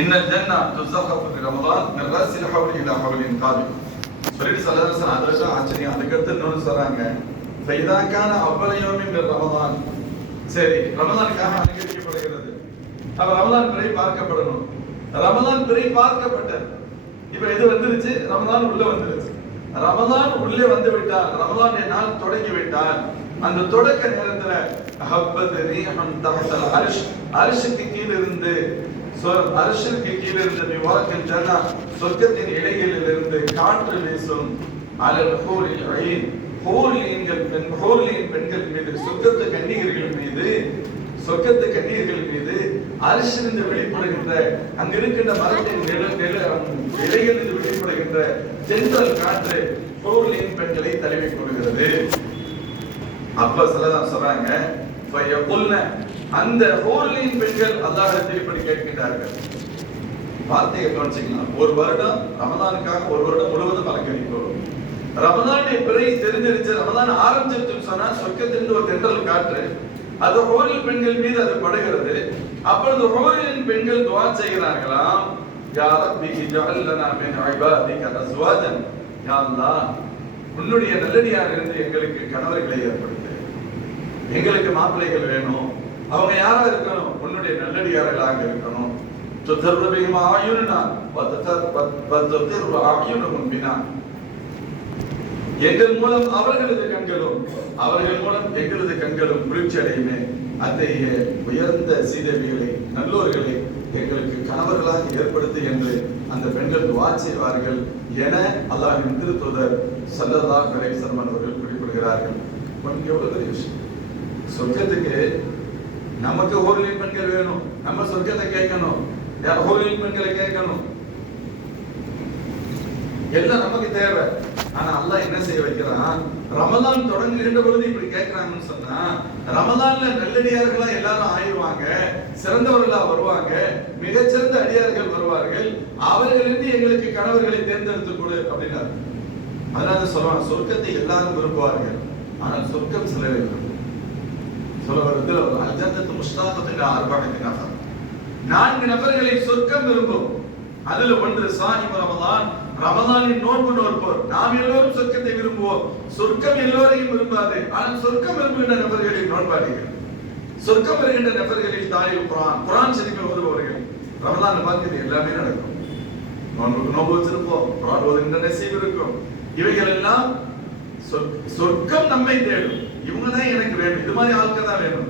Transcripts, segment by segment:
இன்னல் ஜன்னா துஸஹஃபு ஃபி ரமலான் மின் ரஸில் ஹவ்லி இலா ஹவ்லின் காபில். சொல்லிட்டு ஸல்லல்லாஹு அலைஹி வஸல்லம் ஆச்சரியம். அதுக்கடுத்து இன்னொன்று சொல்றாங்க, ஃபைதா கான அவ்வல யௌமின் மின் ரமலான். சரி, ரமலானுக்காக அனுமதிக்கப்படுகிறது. அப்ப ரமலான் பிறை பார்க்கப்படணும். ரமலான் பிறை பார்க்கப்பட்டது. இப்ப இது வந்துருச்சு, ரமலான் உள்ள வந்துருச்சு. ரமலான் உள்ளே வந்து விட்டால், ரமலானுடைய நாள் தொடங்கி விட்டால், அந்த தொடக்க நேரத்துல ஹப்பத் ரீஹன் தஹ்தல் அர்ஷ், அர்ஷுக்கு கீழ இருந்து, அர்ஷுக்கு கீழ இருந்து மிவாக்கில் ஜன்னா, சொர்க்கத்தின் இலைகளில் இருந்து காற்று வீசும். அலல் ஹூரில் ஐன், ஹூர்லீன்கள் பெண்கள் மீது, சொர்க்கத்து கன்னியர்கள் மீது, சொர்க்கத்து கன்னியர்கள் மீது அரிசிலிருந்து வெளிப்படுகின்ற, அங்க இருக்கின்ற மரத்தின் இலைகளிலிருந்து வெளிப்படுகின்ற தென்றல் காற்று ஹூர்லீன் பெண்களை தழுவி கொள்கிறது. அப்ப சிலதான் சொல்றாங்க, அந்த ஹூர்லீன் பெண்கள் அல்லாஹ்விடத்தில் இப்படி கேட்கின்றார்கள். வார்த்தையை கவனிச்சீங்களா? ஒரு வருடம் ரமலானுக்காக ஒரு வருடம் முழுவதும் அலங்கரிக்கிறோம். ரமலானுடைய பிறை தெரிஞ்சிருச்சு, ரமலான் ஆரம்பிச்சிருச்சுன்னு சொன்னா சொர்க்கத்திலிருந்து ஒரு தென்றல் காற்று அது ஹூரில் பெண்கள் மீது அது படுகிறது. அப்பொழுது ஹூரின் பெண்கள் துஆ செய்கிறார்களாம், யா ரப்பி இஜ்அல் லனா மின் இபாதிக அஸ்வாஜன், யா அல்லாஹ் உன்னுடைய நல்லடியார் இருந்து எங்களுக்கு கணவர்களை ஏற்படுத்து, எங்களுக்கு மாப்பிள்ளைகள் வேணும். அவங்க யாரா இருக்கணும்? உன்னுடைய நல்லடியார்களாக இருக்கணும். துதர்ரபிஹிம் ஆயுனா வததர் ஆயுனுஹும் பினா, எங்கள் மூலம் அவர்களது கண்களும் அவர்கள் மூலம் எங்களது கண்களும் குளிர்ச்சி அடையுமே. அத்தகைய உயர்ந்த சீதேவிகளை நல்லோர்களை எங்களுக்கு கணவர்களாக ஏற்படுத்து என்று அந்த பெண்கள் துஆ செய்வார்கள் என அல்லாஹ்வின் திருத்தூதர் ஸல்லல்லாஹு அலைஹி வஸல்லம் அவர்கள் குறிப்பிடுகிறார்கள். எவ்வளவு பெரிய விஷயம்! சொர்க்கத்துக்கு நமக்கு ஹூரின் பெண்கள் வேணும், நம்ம சொர்க்கத்தை கேட்கணும், ஹூரின் பெண்களை கேட்கணும், எல்லாம் நமக்கு தேவை. ஆனா அல்லாஹ் என்ன செய்ய வைக்கிறான்? ரமலான் தொடங்குகின்ற பொழுது இப்படி கேட்கிறாங்கன்னு சொன்னா, ரமலான்ல நல்லடியார்களா எல்லாரும் ஆயிடுவாங்க, சிறந்தவர்களா வருவாங்க, மிகச்சிறந்த அடியார்கள் வருவார்கள், அவர்களிருந்து எங்களுக்கு கணவர்களை தேர்ந்தெடுத்து கொடு அப்படின்னாரு. அதனால சொல்லுவாங்க, சொர்க்கத்தை எல்லாரும் விரும்புவார்கள், ஆனால் சொர்க்கம் சிலரை விரும்பும். சொல்ல வருது, அல்ஜன்னத்து முஸ்தாகத்துக்கு அர்பஅத்து நஃபர், 4 நபர்களை சொர்க்கம் விரும்பும். அதுல ஒன்று சாஹிப் ரமலான், ரமலானின் நோன்பு நோற்போர். நாம் எல்லோரும் சொர்க்கத்தை விரும்புவோம், சொர்க்கம் எல்லோரையும் விரும்பாது. ஆனால் சொர்க்கம் விரும்புகின்ற நபர்களில் நோன்பாளிகள், சொர்க்கம் வருகின்ற நபர்களில் தாயில் குர்ஆன், குர்ஆன் ஷரீஃபை ஓதுபவர்கள். ரமலான் பார்த்து எல்லாமே நடக்கும். நோன்பு வச்சிருப்போம், குர்ஆன் ஓதுகின்ற நசீப் இருக்கும். இவைகள் எல்லாம் சொர்க்கம் நம்மை தேடும். இவங்க தான் எனக்கு வேணும், இது மாதிரி ஆட்கள் தான் வேணும்.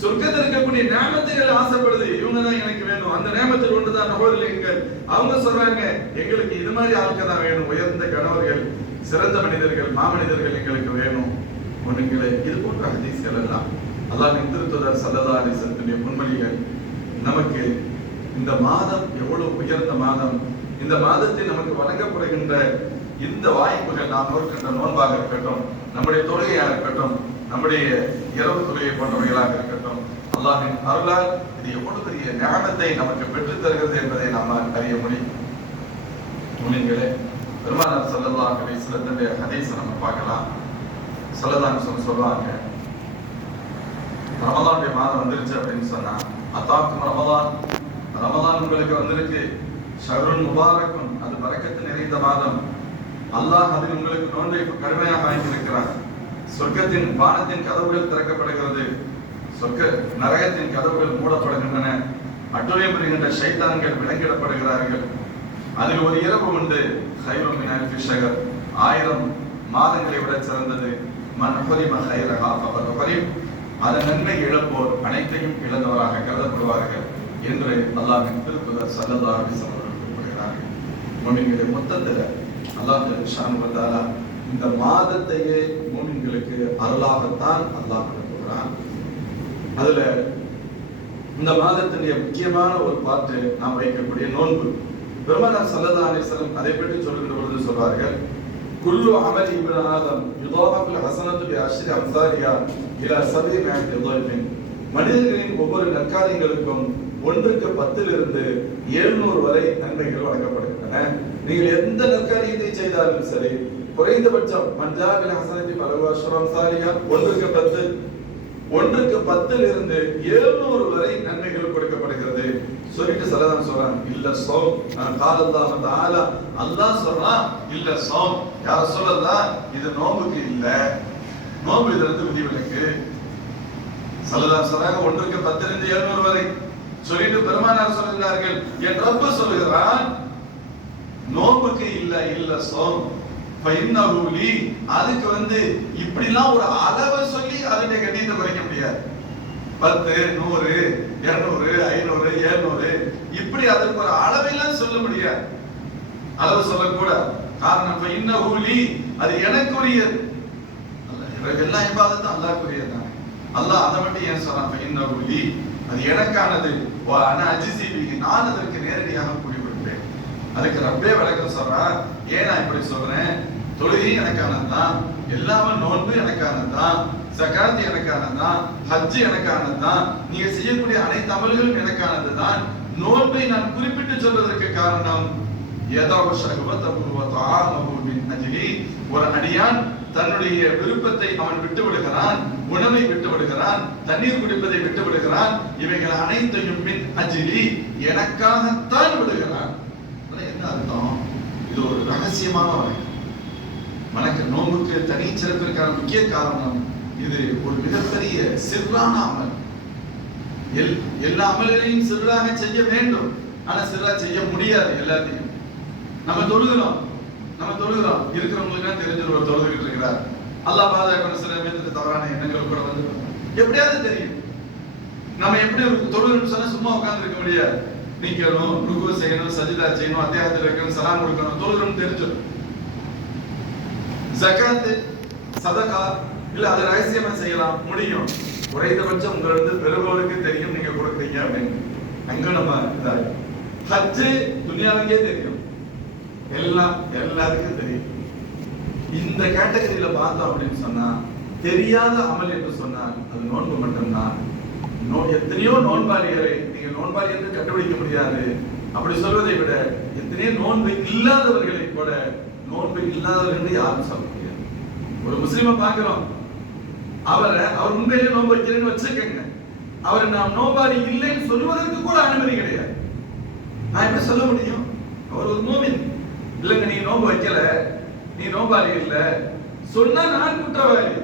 சொர்க்கத்தில் இருக்கக்கூடிய நியமத்துகள் ஆசைப்படுது, இவங்க தான் எனக்கு வேணும். அந்த நியமத்தில் ஒன்றுதான் நபர்கள். அவங்க சொல்றாங்க, எங்களுக்கு இது மாதிரி ஆட்கள் தான் வேணும், உயர்ந்த கணவர்கள், சிறந்த மனிதர்கள், மாமனிதர்கள் எங்களுக்கு வேணும். ஒண்ணுங்களே, இது போன்ற ஹதீஸ்கள் எல்லாம் அல்லாஹ்வின் திருத்தூதர் ஸல்லல்லாஹு அலைஹி வஸல்லம் முன்மொழிகள். நமக்கு இந்த மாதம் எவ்வளவு உயர்ந்த மாதம், இந்த மாதத்தில் நமக்கு வழங்கப்படுகின்ற இந்த வாய்ப்புகள், நாம் நோக்கின்ற நோன்பாக இருக்கட்டும், நம்முடைய தொழுகையாக இருக்கட்டும், நம்முடைய இரவு தொழுகை போன்றவைகளாக இருக்கட்டும், அல்லாஹ்வின் அருளால் இது எவ்வளவு பெரிய ஞானத்தை நமக்கு பெற்றுத் தருகிறது என்பதை நாம் அறிய முடியும். முஸ்லிம்களே, பெருமானார் ஸல்லல்லாஹு அலைஹி வஸல்லம் ஹதீஸை நம்ம பார்க்கலாம். ஸல்லல்லாஹு அலைஹி வஸல்லம் சொல்றாங்க, ரமலானுடைய மாதம் வந்துருச்சு அப்படின்னு சொன்னா, அத்தாக்கும் ரமலான், ரமலான் உங்களுக்கு வந்திருக்கு, ஷஹ்ருன் முபாரக்கும், அது பரக்கத்து நிறைந்த மாதம், அல்லாஹ் அதில் உங்களுக்கு நோன்பை கடுமையாக ஆக்கியிருக்கிறார். சொர்க்கத்தின் வானத்தின் கதவுகள் திறக்கப்படுகிறது, சொர்க்க நரகத்தின் கதவுகள் மூடப்படுகின்றன, அட்டுழியம் புரிகின்ற ஷைத்தான்கள் விலங்கிடப்படுகிறார்கள். அதில் ஒரு இரவு உண்டு, கைரும் மின் அல்ஃபி ஷஹர், 1000 மாதங்களை விட சிறந்தது. மன் ஹுரிம கைரஹா ஃபகத் ஹுரிம், அதன் நன்மை இழப்போர் அனைத்தையும் இழந்தவராக கருதப்படுவார்கள் என்று அல்லாஹ்வின் திருத்தூதர் ஸல்லல்லாஹு அலைஹி வஸல்லம் குறிப்பிடுகிறார்கள். முஃமின்களே, மொத்தத்தில் அல்லாஹ் சுப்ஹானஹு வ தஆலா இந்த மாதத்தையே மூமின்களுக்கு அருளாகத்தான் அல்லாஹ் கொடுக்கிறான். அதுல இந்த மாதத்தினுடைய முக்கியமான ஒரு பாட்டு நாம் வைக்கக்கூடிய நோன்பு. பெருமானார் ஸல்லல்லாஹு அலைஹி வஸல்லம் அதை பற்றி சொல்கின்ற பொழுது சொல்வார்கள், குல்லு அமலி இப்னு ஆதம் யுதாஃபுல் ஹஸனத்து பி அஷ்ரி அம்சாலிஹா இலா 700 ضعف. மனிதர்களின் ஒவ்வொரு நற்காரியங்களுக்கும் 1க்கு 10லிருந்து 700 வரை நன்மைகள் வழங்கப்படுகின்றன. நீங்கள் எந்த நற்காரியத்தை செய்தாலும் சரி, குறைந்தபட்சம் மஞ்சாபில் ஹசனத்தி பலவ அஷ்ரம் சாலியா 1க்கு 10, 1க்கு 10லிருந்து 700 வரை நன்மைகள் கொடுக்கப்படுகிறது. சொல்லிட்டு சலதான் சொல்றாங்க இல்ல சௌம் காலல்லாஹு தஆலா அல்லாஹ் சொல்றான் இல்ல சௌம் யா ரசூலல்லாஹ் இது நோம்புக்கு இல்ல நோம்பு இதுல இருந்து விதிவிலக்கு சல்லல்லாஹு சொல்றாங்க 1க்கு 10 இருந்து 700 வரை சொல்லிட்டு பெருமானார் சொல்கிறார்கள் என் ரப்பு சொல்கிறான் நோம்புக்கு இல்ல சௌம் ஃபைன்னஹு லீ அதுக்கு இப்படிலாம் ஒரு அளவை சொல்லி அதனுடைய கண்ணியத்தை குறைக்க முடியாது 10 100 200 500 700 இப்படி அதற்கு ஒரு அளவெல்லாம் சொல்ல முடியாது அளவு சொல்லக்கூடாது காரணம் ஃபைன்னஹு லீ அது எனக்குரியது எல்லா இபாதத்தும் அல்லாஹ்வுக்குரியது தான் அல்லாஹ் அதை மட்டும் ஏன் சொல்றான் ஃபைன்னஹு லீ அது எனக்கானது ஆனா அஜிசி பிஹி நான் அதற்கு நேரடியாக கூலி கொடுப்பேன் அதுக்கு ரப்பே விளக்கம் சொல்றான் ஏன் நான் இப்படி சொல்றேன் தொழுகை எனக்கானதுதான் எல்லாமே நோன்பு எனக்கானதுதான் ஜகாத் எனக்கானதுதான் ஹஜ் எனக்கானதுதான் நீங்க செய்யக்கூடிய அனைத்து அமல்களும் எனக்கானதுதான் நோன்பை நான் குறிப்பிட்டு சொல்வதற்கு காரணம் ஒரு அடியான் தன்னுடைய விருப்பத்தை அவன் விட்டு விடுகிறான் உணவை விட்டு விடுகிறான் தண்ணீர் குடிப்பதை விட்டு விடுகிறான் இவைகள் அனைத்தையும் மின் அஜிலி எனக்காகத்தான் விடுகிறான் என்ன அர்த்தம் இது ஒரு ரகசியமான வணக்க நோம்புக்கு தனி சிறப்பிற்கான முக்கிய காரணம் இது ஒரு மிகப்பெரிய சிறான அமல் எல்லா அமல்களையும் சிறாக செய்ய வேண்டும் ஆனா சிறா செய்ய முடியாது எல்லாத்தையும் நம்ம தொழுகிறோம் இருக்கிறவங்களுக்கு தெரிஞ்சு ஒரு தொழுதுகிட்டு இருக்கிறார் அல்லாஹ் பாதுகாக்கணும் சில பேருக்கு தவறான எண்ணங்கள் கூட வந்து எப்படியாவது தெரியும் நம்ம எப்படி தொழுகிறோம்னு சொன்னா சும்மா உட்கார்ந்து இருக்க முடியாது நிக்கணும் ருக்கு செய்யணும் சஜிதா செய்யணும் அத்தியாயத்தில் வைக்கணும் சலாம் கொடுக்கணும் தொழுகிறோம் தெரிஞ்சிடும் ஜகாத் சதகா இல்ல அது ரகசியமா செய்யலாம் முடியும் குறைந்தபட்சம் உங்களுக்கு பெருமளவுக்கு தெரியும் நீங்க கொடுக்குறீங்க அப்படின்னு அங்க நம்ம இதாகும் ஹஜ் துனியாவுக்கே தெரியும் எல்லாருக்கும் தெரியும் இந்த கேட்டகரியில பார்த்தோம் அப்படின்னு சொன்னா தெரியாத அமல் என்று சொன்னால் அது நோன்பு மட்டும்தான் எத்தனையோ நோன்பாளிகளை நீங்க நோன்பாளி என்று கண்டுபிடிக்க முடியாது அப்படி சொல்வதை விட எத்தனையோ நோன்பு இல்லாதவர்களை கூட நோன்பு இல்லாதவர்கள் யாரும் சொல்ல முடியாது ஒரு முஸ்லிமை பார்க்கிறோம் அவர் உண்மையிலே நோன்பு வைக்கிறேன்னு வச்சுக்கங்க அவர் நாம் நோன்பாளி இல்லைன்னு சொல்வதற்கு கூட அனுமதி கிடையாது நான் என்ன சொல்ல முடியும் அவர் ஒரு மூமின் இல்லங்க நீ நோன்பு வைக்கல நீ நோன்பாளி இல்ல சொன்னா நான் குற்றவாளி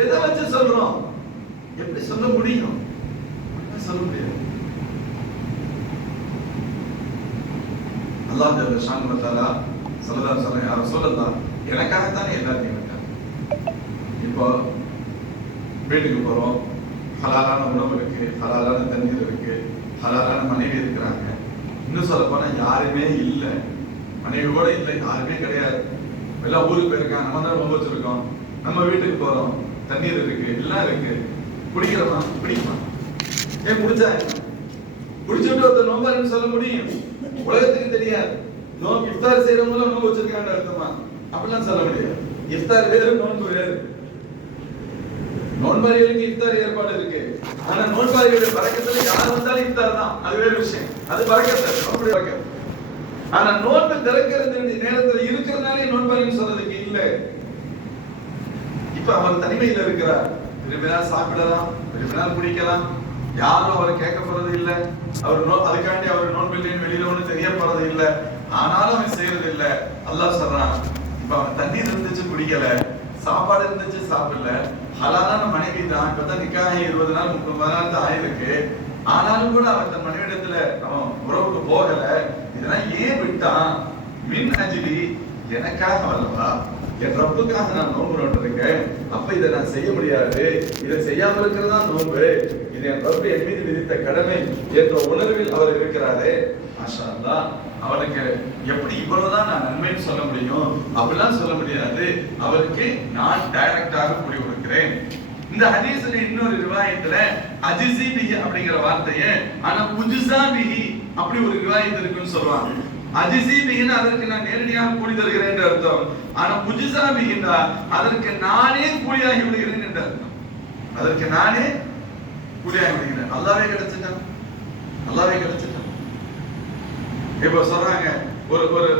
எதை வச்சு சொல்றோம் எப்படி சொல்ல முடியும் சொல்ல முடியாது அல்லாஹ் ஜல்ல ஷானு வ தஆலா ஸல்லல்லாஹு அலைஹி வஸல்லம் எனக்காகத்தானே எல்லாத்தையும் விட்டார் இப்போ வீட்டுக்கு போறோம் ஹலாலான உணவு இருக்கு ஹலாலான தண்ணீர் இருக்கு ஹலாலான மனைவி இருக்கிறாங்க இன்னும் சொல்ல போனா யாருமே இல்லை மனைவி கூட இல்லை யாருமே கிடையாது எல்லாம் ஊருக்கு போயிருக்காங்க நம்ம தான் ரொம்ப வச்சிருக்கோம் நம்ம வீட்டுக்கு போறோம் தண்ணீர் இருக்கு எல்லாம் இருக்கு குடிக்கிறோமா குடிக்குமா ஏன் குடிச்சா குடிச்சுட்டு ஒருத்தர் நோம்பாருன்னு சொல்ல முடியும் உலகத்துக்கு தெரியாது நோம்பு இஃப்தார் செய்யறவங்க நோம்பு வச்சிருக்காங்க அர்த்தமா அப்படிலாம் சொல்ல முடியாது இஃப்தார் வேறு நோன்பு வேறு நோன்பாளிகளுக்கு இஃப்தார் ஏற்பாடு இருக்கு ஆனா நோன்பாளிகளுடைய பறக்கத்துல யார் வந்தாலும் இஃப்தார் தான் அது வேறு விஷயம் அது பறக்கத்தை நோன்பு பறக்கத்தை ஆனா நோன்பு திறக்கிறது நேரத்துல இருக்கிறதுனாலே நோன்பாளின்னு சொல்றதுக்கு இல்ல இப்ப அவர் தனிமையில இருக்கிறார் விரும்பினால் சாப்பிடலாம் விரும்பினால் குடிக்கலாம் யாரும் அவரை கேட்க போறது இல்ல அவர் அதுக்காண்டி அவர் நோன்பு இல்லைன்னு வெளியில ஒண்ணு தெரிய போறது இல்ல ஆனாலும் அவன் செய்யறது இல்ல அல்லாஹ் சொல்றான் இப்ப அவன் தண்ணீர் இருந்துச்சு குடிக்கல சாப்பாடு இருந்துச்சு சாப்பிடல ஹலாலான மனைவி தான் இப்பதான் நிக்காக 20 நாள் 30 நாள் தான் ஆயிருக்கு ஆனாலும் கூட அவன் தன் மனைவிடத்துல அவன் உறவுக்கு போகல இதெல்லாம் ஏன் விட்டான் மின் அஜிலி எனக்காக அல்லவா என் ரப்புக்காக நான் நோன்பு நோட்டிருக்கேன் அப்ப இதை நான் செய்ய முடியாது இதை செய்யாம இருக்கிறதா நோன்பு இது என் ரப்பு என் மீது விதித்த கடமை என்ற உணர்வில் அவர் இருக்கிறாரே மாஷா அல்லாஹ் அவனுக்கு எப்படி இவ்வளவுதான் நான் நன்மைன்னு சொல்ல முடியும் அப்படிலாம் சொல்ல முடியாது அவருக்கு நான் டைரக்டாக கூலி கொடுக்கிறேன் இந்த ஹதீஸ்ல இன்னொரு ரிவாயத்துல அஜிசி பிஹி அப்படிங்கிற வார்த்தையை ஆனா உஜ்ஸா பிஹி அப்படி ஒரு ரிவாயத் இருக்குன்னு சொல்லுவாங்க அஜிசி பிஹினா அதற்கு நான் நேரடியாக கூலி தருகிறேன் என்று அர்த்தம் ஆனா உஜ்ஸா பிஹினா அதற்கு நானே கூலியாகி விடுகிறேன் என்று அர்த்தம் அதற்கு நானே கூலியாகி விடுகிறேன் அல்லாஹ்வே கிடைச்சிட்டான் இப்போ சொல்றாங்க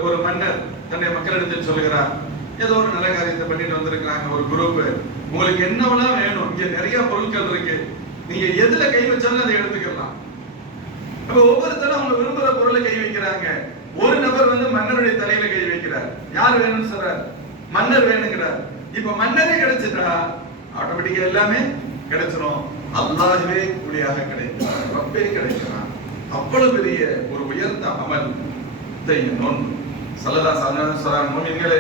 ஒரு மன்னர் தன்னுடைய மக்களிடத்தில் சொல்லுகிறார் ஏதோ ஒரு நல்ல காரியத்தை பண்ணிட்டு வந்திருக்கிறாங்க ஒரு குரூப் உங்களுக்கு என்னவெல்லாம் வேணும் இங்க நிறைய பொருட்கள் இருக்கு நீங்க எதுல கை வச்சாலும் அதை எடுத்துக்கலாம் அப்ப ஒவ்வொருத்தரும் அவங்க விரும்புற பொருளை கை வைக்கிறாங்க. ஒரு நபர் வந்து மன்னருடைய தலையில கை வைக்கிறார். யார் வேணும்னு சொல்றார்? மன்னர் வேணுங்கிறார். இப்ப மன்னரே கிடைச்சிட்டா ஆட்டோமேட்டிக்கா எல்லாமே கிடைச்சிடும். அல்லாஹ்வே கூலியாக கிடைக்கிறார், ரப்பே கிடைக்கிறான். அவ்வளவு பெரிய ஒரு உயர்ந்த அமல் நோன்பு. ஸல்லல்லாஹு அலைஹி வஸல்லம் முஃமின்களே,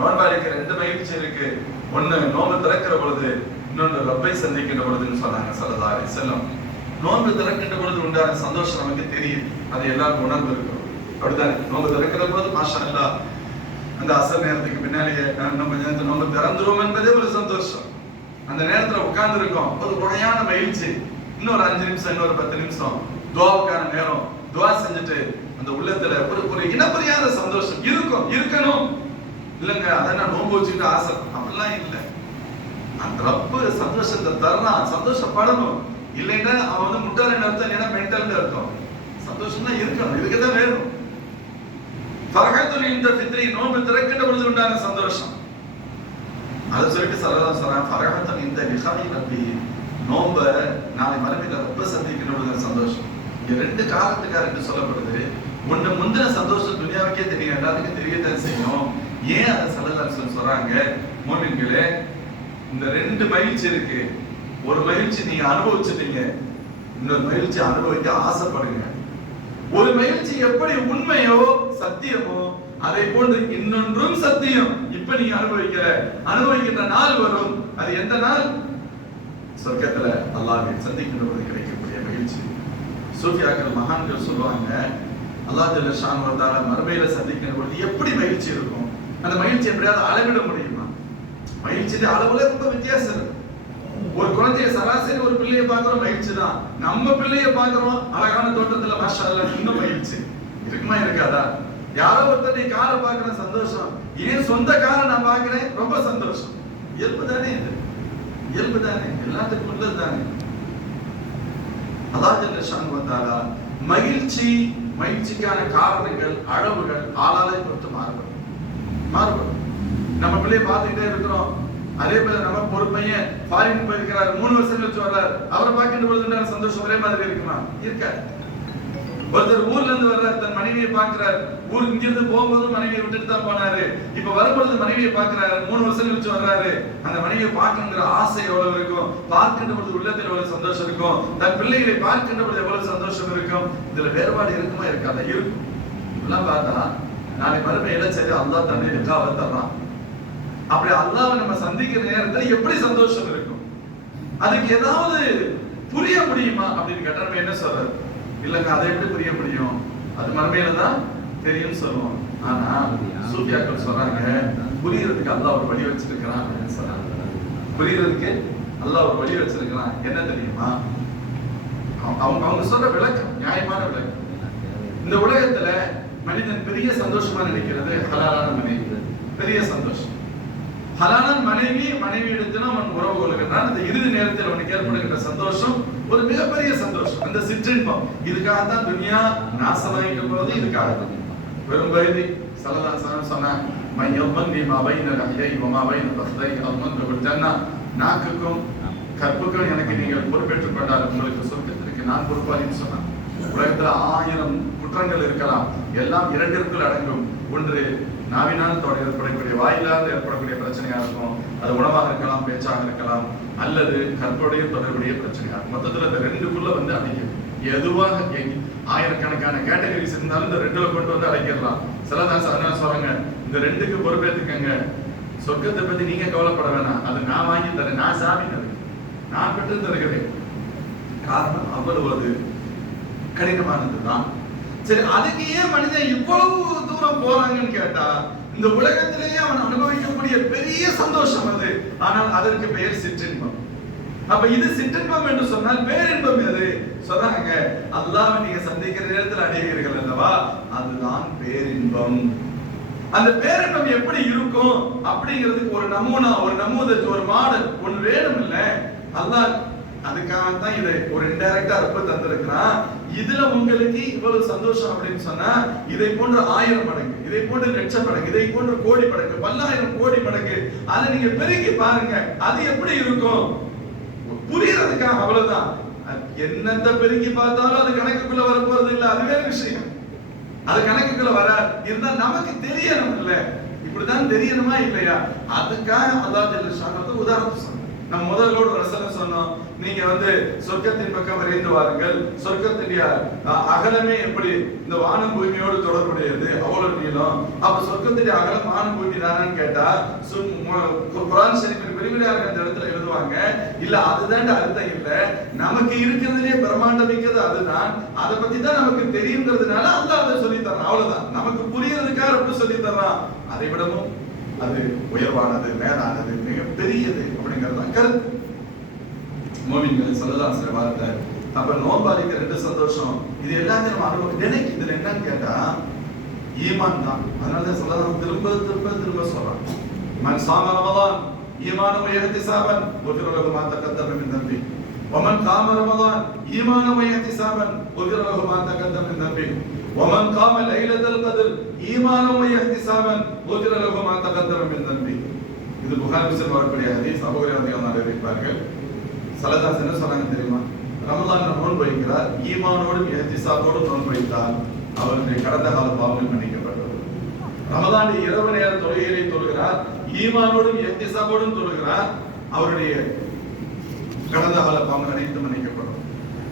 நோன்பாளிக்கு ரெண்டு மகிழ்ச்சி இருக்கு. ஒண்ணு நோன்பு திறக்கிற பொழுது, இன்னொன்று ரப்பை சந்திக்கின்ற பொழுதுன்னு சொன்னாங்க ஸல்லல்லாஹு அலைஹி வஸல்லம். நோன்பு திறக்கின்ற பொழுது உண்டான சந்தோஷம் நமக்கு தெரியும், அது எல்லாரும் உணர்ந்து இருக்கிறோம். அப்படித்தானே? நோன்பு திறக்கிற போது மாஷா அல்லாஹ் அந்த அசர் நேரத்துக்கு பின்னாலேயே இன்னும் கொஞ்ச நேரத்தில் நோன்பு திறந்துருவோம் என்பதே ஒரு சந்தோஷம். அந்த நேரத்துல உட்கார்ந்து இருக்கோம், ஒரு வகையான மகிழ்ச்சி. இன்னொரு 5 நிமிஷம், இன்னொரு 10 நிமிஷம் துஆவுக்கான நேரம், துஆ செஞ்சுட்டு அந்த உள்ளத்துல ஒரு இனப்பரியாத சந்தோஷம் இருக்கணும். இல்லங்க அதான் நோன்பு வச்சுக்கிட்டு ஆசை, அப்படிலாம் இல்லை. அந்த ரப்பு சந்தோஷத்தை தரலாம், சந்தோஷப்படணும். இல்லைன்னா அவன் வந்து முட்டாளன் அர்த்தம், இல்லைன்னா மென்டல் அர்த்தம். சந்தோஷம் தான் இருக்கணும், இதுக்குதான் வேணும். ஃபர்ஹத்துல் இந்த ஃபித்ரி, நோன்பு திறக்கின்ற பொழுது உண்டான சந்தோஷம். அதை சொல்லிட்டு ஸல்லல்லாஹு அலைஹி வஸல்லம் ஃபர்ஹத்துல் இந்த லிகாஇ ரப்பி, நோன்ப நாளை மறுமையில ரப்ப சந்திக்கின்ற பொழுது சந்தோஷம். இது ரெண்டு காரணத்துக்காக சொல்லப்படுது. ஒண்ணு முந்தின சந்தோஷம் துனியாவுக்கே தெரியும், எல்லாருக்கும் தெரியத்தான் செய்யும். ஏன் அதை ஸல்லல்லாஹு அலைஹி வஸல்லம் சொல்றாங்க? மோமின்களே, இந்த ரெண்டு மகிழ்ச்சி இருக்கு. ஒரு மகிழ்ச்சி நீங்க அனுபவிச்சிட்டீங்க, இன்னொரு மகிழ்ச்சி அனுபவிக்க ஆசைப்படுங்க. ஒரு மகிழ்ச்சி எப்படி உண்மையோ சத்தியமோ அதை போன்று இன்னொன்றும் சத்தியம். இப்ப நீங்க அனுபவிக்கின்ற நாள் வரும். அது எந்த நாள்? சொர்க்கத்துல அல்லாஹ்வை சந்திக்கின்ற போது கிடைக்கக்கூடிய மகிழ்ச்சி. சூஃபியாக்கள் மகான்கள் சொல்லுவாங்க, அல்லாஹ் ஜல்ல ஷானஹு வ தஆலா மறுமையில சந்திக்கின்ற பொழுது எப்படி மகிழ்ச்சி இருக்கும், அந்த மகிழ்ச்சி எப்படியாவது அளவிட முடியுமா? மகிழ்ச்சியோட அளவுல ரொம்ப வித்தியாசம் இருக்கு. ஒரு குழந்தைய சராசரி ஒரு பிள்ளையை பார்க்கிறோம், மகிழ்ச்சி தான். நம்ம பிள்ளைய பார்க்கிறோம் அழகான தோட்டத்துல, மாஷா அல்லாஹ், இன்னும் மகிழ்ச்சி இருக்குமா இருக்காதா? யாரோ ஒருத்தர் நீ காரை பார்க்கிற சந்தோஷம், ஏன் சொந்த காரை நான் பார்க்கிறேன் ரொம்ப சந்தோஷம். இயல்பு தானே இது, இயல்பு தானே, எல்லாத்துக்கும் உள்ளது தானே. அல்லாஹ் ஜல்ல ஷானஹு வ தஆலா மகிழ்ச்சிக்கான காரணங்கள், அளவுகள் ஆளாலை பொறுத்து மாறுபடும். நம்ம பிள்ளைய பார்த்துக்கிட்டே இருக்கிறோம். அதே போல நம்ம ஒரு பையன் ஃபாரின் போயிருக்கிறார், 3 வருஷம் கழிச்சு வர்றார், அவரை பார்க்கின்ற பொழுது சந்தோஷம் ஒரே மாதிரி இருக்குமா? இருக்காது. ஒருத்தர் ஊர்ல இருந்து வர்றார், தன் மனைவியை பார்க்கிறார். ஊருக்கு இங்கிருந்து போகும்போது மனைவியை விட்டுட்டு தான் போனாரு, இப்ப வரும்பொழுது மனைவியை பார்க்கிறாரு. 3 வருஷம் கழிச்சு வர்றாரு, அந்த மனைவியை பார்க்கணுங்கிற ஆசை எவ்வளவு இருக்கும், பார்க்கின்ற பொழுது உள்ளத்தில் எவ்வளவு சந்தோஷம் இருக்கும், தன் பிள்ளைகளை பார்க்கின்ற பொழுது எவ்வளவு சந்தோஷம் இருக்கும். இதுல வேறுபாடு இருக்குமா இருக்காதா? இருக்கும். இதெல்லாம் பார்த்தா நாளை மறுமையில சரி அல்லாஹ் தன்னை லிகாவை தர்றான். அப்படி அல்லாஹ்வை நம்ம சந்திக்கிற நேரத்துல எப்படி சந்தோஷம் இருக்கும், அதுக்கு ஏதாவது புரிய முடியுமா அப்படின்னு கேட்டா நம்ம என்ன சொல்றது? இல்லங்க அதை எப்படி புரிய முடியும், அது மறுமையில தான் தெரியும் சொல்லுவோம். ஆனா சூஃபியாக்கள் சொல்றாங்க, புரியறதுக்கு அல்லாஹ் ஒரு வழி வச்சிருக்கிறான் அப்படின்னு சொல்றாங்க. புரியறதுக்கு அல்லாஹ் ஒரு வழி வச்சிருக்கிறான். என்ன தெரியுமா? அவங்க சொல்ற விளக்கம் நியாயமான விளக்கம். இந்த உலகத்துல மனிதன் பெரிய சந்தோஷமா நினைக்கிறது ஹலாலான மனைவி, பெரிய சந்தோஷம். ஹலாலான மனைவி இடத்துல அவன் உறவு கொள்கிறான். அந்த இறுதி நேரத்தில் அவனுக்கு ஏற்படுகின்ற சந்தோஷம் ஒரு மிகப்பெரிய சந்தோஷம், அந்த சிற்றின்பம். இதுக்காக தான் துனியா நாசமாகிட்ட போது, இதுக்காக தான். வெறும் பகுதி ஸல்லல்லாஹு அலைஹி வஸல்லம் சொன்னாங்க, மையம்மன்னி மா பைன லஹ்யை வ மா பைன தஃதை அல்மன் பில் ஜன்னah, நாக்குக்கும் கற்புக்கும் எனக்கு நீங்கள் பொறுப்பேற்றுக் கொண்டால் உங்களுக்கு சொர்க்கத்திற்கு நான் பொறுப்பாளின்னு சொன்னாங்க. உலகத்துல 1000 குற்றங்கள் இருக்கலாம், எல்லாம் இரண்டிற்குள் அடங்கும். ஒன்று நாவினால் ஏற்படக்கூடிய, வாயிலால் ஏற்படக்கூடிய பிரச்சனையா இருக்கும். அது உணவாக இருக்கலாம், பேச்சாக இருக்கலாம், அல்லது கற்புடைய தொடர்புடைய பிரச்சனையா இருக்கும். மொத்தத்துல இந்த ரெண்டுக்குள்ள வந்து அடைக்கும். எதுவாக ஆயிரக்கணக்கான கேட்டகரிஸ் இருந்தாலும் இந்த ரெண்டுல கொண்டு வந்து அடைக்கிடலாம். சிலதான் சொல்றாங்க, இந்த ரெண்டுக்கு பொறுப்பேற்றுக்கங்க, சொர்க்கத்தை பத்தி நீங்க கவலைப்பட வேணாம், அது நான் வாங்கி தரேன், நான் சாமி தருகிறேன், நான் பெற்று தருகிறேன். காரணம் அவ்வளவு அது கடினமானதுதான். சரி, அதுக்கு ஏன் மனிதன் இவ்வளவு தூரம் போறாங்கன்னு கேட்டா, இந்த உலகத்திலேயே அவன் அனுபவிக்கக்கூடிய பெரிய சந்தோஷம் அது. ஆனால் அதற்கு பெயர் சிற்றின்பம். அப்ப இது சிற்றின்பம் என்று சொன்னால் பேரின்பம் எது சொல்றாங்க? அல்லாஹ்வை நீங்க சந்திக்கிற நேரத்தில் அடைவீர்கள் அல்லவா, அதுதான் பேரின்பம். அந்த பேரின்பம் எப்படி இருக்கும் அப்படிங்கிறதுக்கு ஒரு நமூனா, ஒரு நமூதத், ஒரு மாடல் ஒன்று வேணும் இல்ல? அல்லாஹ் அதுக்காகத்தான் இதை ஒரு இன்டைரக்டா ரொம்ப தந்திருக்கிறான். இதுல உங்களுக்கு இவ்வளவு சந்தோஷம் அப்படின்னு சொன்னா, இதை போன்ற 1000 மடங்கு, இதை போன்ற லட்சம் மடங்கு, இதை போன்ற கோடி மடங்கு, 10,000 கோடி மடங்கு அதை நீங்க பெருக்கி பாருங்க, அது எப்படி இருக்கும் புரியறதுக்காக. அவ்வளவுதான். என்னத்தை பெருக்கி பார்த்தாலும் அது கணக்குக்குள்ள வர போறது இல்ல, அது வேற விஷயம். அது கணக்குக்குள்ள வராது. இருந்தா நமக்கு தெரியணும் இல்ல, இப்படிதான் தெரியணுமா இல்லையா? அதுக்காக அல்லாஹ் ஜல்ல ஷானஹு உதாரணம் சொன்னார். நம்ம முதல்ல ஒரு வசனம் சொன்னோம், நீங்க சொர்க்கத்தின் பக்கம் விரைந்து வாருங்கள். சொர்க்கத்தினுடைய அகலமே எப்படி இந்த வானம் பூமியோடு தொடர்புடையது, அவ்வளவு நீளம். அப்ப சொர்க்கத்தினுடைய அகலம் வானம் பூமி தானு கேட்டா குர்ஆன் ஷரீஃபின் விரிவுரையாளர்கள் அந்த இடத்துல எழுதுவாங்க, இல்ல அதுதான் அர்த்தம் இல்ல, நமக்கு இருக்கிறதுலே பிரம்மாண்டம் மிக்கது அதுதான், அதை பத்தி தான் நமக்கு தெரியுங்கிறதுனால அல்லாஹ் அதை சொல்லி தர்றான். அவ்வளவுதான், நமக்கு புரியறதுக்காக ரொம்ப சொல்லி தர்றான். அதை விடவும் அது உயர்வானது, மேலானது, மிக பெரியது அப்படிங்கறதுதான் கருத்து. மோமின்கள் ஸல்லல்லாஹு அலைஹி வார்த்தை. அப்ப நோன்பாளிக்கு ரெண்டு சந்தோஷம், இது எல்லாத்தையும் நம்ம அனுபவம் நினைக்கு. இதுல என்னன்னு கேட்டா ஈமான் தான். அதனாலதான் ஸல்லல்லாஹு திரும்ப திரும்ப திரும்ப சொல்றான், மன் ஸாம ரமதான் ஈமானன் வ இஹ்திஸாபன் குஃபிர லஹு மா தகத்தம மின் தம்பி வமன் காம ரமதான் ஈமானன் வ இஹ்திஸாபன் குஃபிர லஹு மா தகத்தம மின் தம்பி வமன் காம லைலத்துல் கத்ர் ஈமானன் வ இஹ்திஸாபன் குஃபிர லஹு மா தகத்தம மின் தம்பி. இது புகாரி முஸ்லிம் வரக்கூடிய ஹதீஸ். அபூ ஹுரைரா ரலியல்லாஹு அன்ஹு அறிவிப்பார்கள், ஸல்லல்லாஹு என்ன சொன்னாங்க தெரியுமா? ரமலான்ல நோன்பு வைக்கிறார், ஈமானோடும் இஹ்திஸாபோடும் நோன்பு வைத்தால் அவருடைய கடந்த கால பாவங்கள் மன்னிக்கப்பட்டது. ரமலான் இரவு நேர தொழுகையை தொழுகிறார், ஈமானோடும் இஹ்திஸாபோடும் தொழுகிறார், அவருடைய கடந்த கால பாவங்கள் அனைத்தும் மன்னிக்கப்படும்.